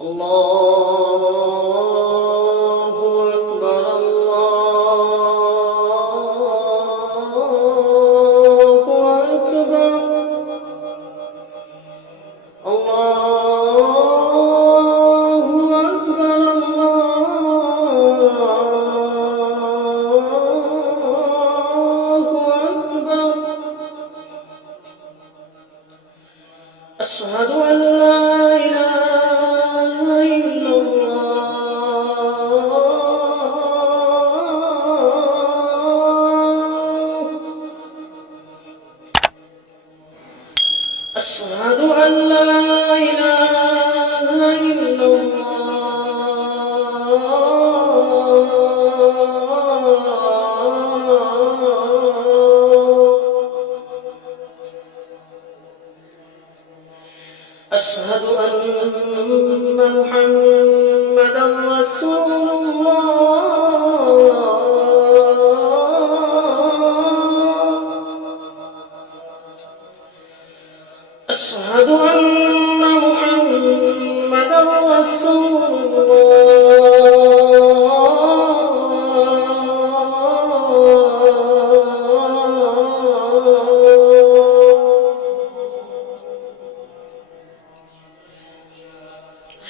الله أكبر الله أكبر الله أكبر الله أكبر. أشهد أن لا إله إلا الله. أشهد أن لا إله إلا الله. أشهد أن محمدًا رسول الله. أشهد أن محمدًا رسول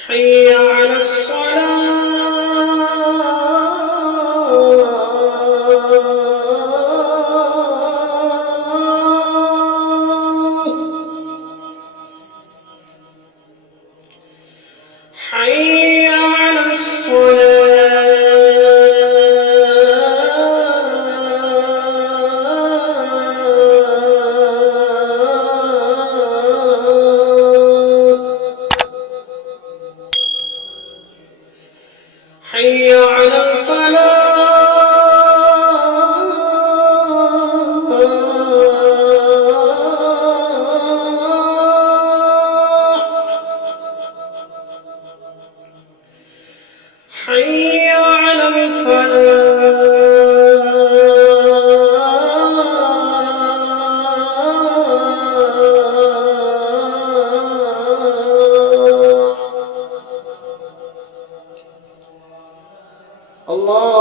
حي على حي على حي على حي على الله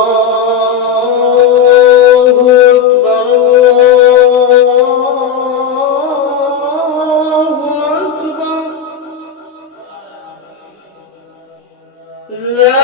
أكبر الله أكبر. لا